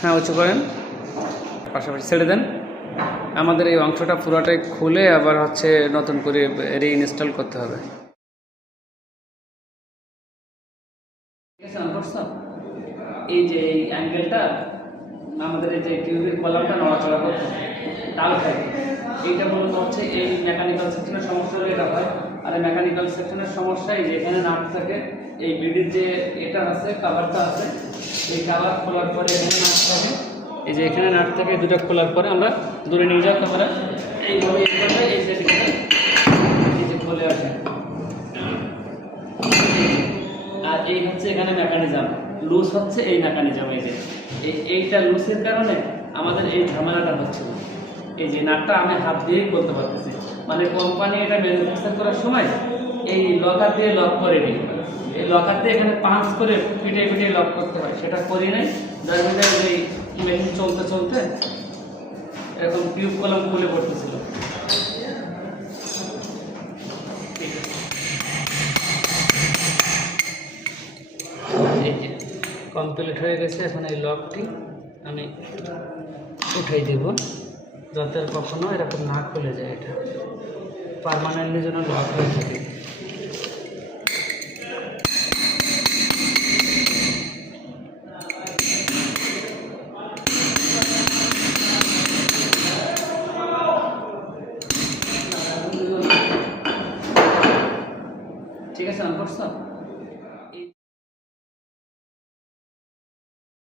হ্যাঁ, উঁচু করেন, পাশাপাশি ছেড়ে দেন। আমাদের এই অংশটা পুরোটাই খুলে আবার হচ্ছে নতুন করে রিইনস্টল করতে হবে। ঠিক আছে, অন করছো? এই যে এই অ্যাঙ্গেলটা আমাদের এই যে টিউবের কলামটা নড়াচড়া করতে তাল থাকে, এইটা মূলত হচ্ছে এই মেকানিক্যাল সেকশনের সমস্যা হলে এটা হয়। আর এই মেকানিক্যাল সেকশনের সমস্যা এই যে এখানে নাট থাকে, এই বিডির যে এটা আছে কাভারটা আছে, এই কাভার খোলার পরে এখানে নাট থাকে, এই যে এখানে নাট থাকে, দুটো খোলার পরে আমরা দূরে নিয়ে যাওয়ার ক্যামেরা এইভাবে এই যে এই যে খুলে আসে। আর এই হচ্ছে এখানে মেকানিজম, লুজ হচ্ছে এই মেকানিজম, এই যে এইটা লুজের কারণে আমাদের এই ঝামেলাটা হচ্ছে না। এই যে নাটটা আমি হাত দিয়েই করতে পারতেছি, মানে কোম্পানি এটা ম্যানুফ্যাকচার করার সময় এই লকার দিয়ে লক করে নিই, এই লকার দিয়ে এখানে পাঁচ করে পিটে পিটে লক করতে হয়, সেটা করি নাই। যার মধ্যে এই মেশিন চলতে চলতে এরকম টিউব কলম খুলে পড়তেছিল। এই যে কমপ্লিট হয়ে গেছে, এখন এই লকটি আমি উঠাই দেব যাতে আর কখনো এরকম না খুলে যায়, এটা পার্মানেন্টলি যেন লক হয়ে থাকে। ঠিক আছে, অন করছো?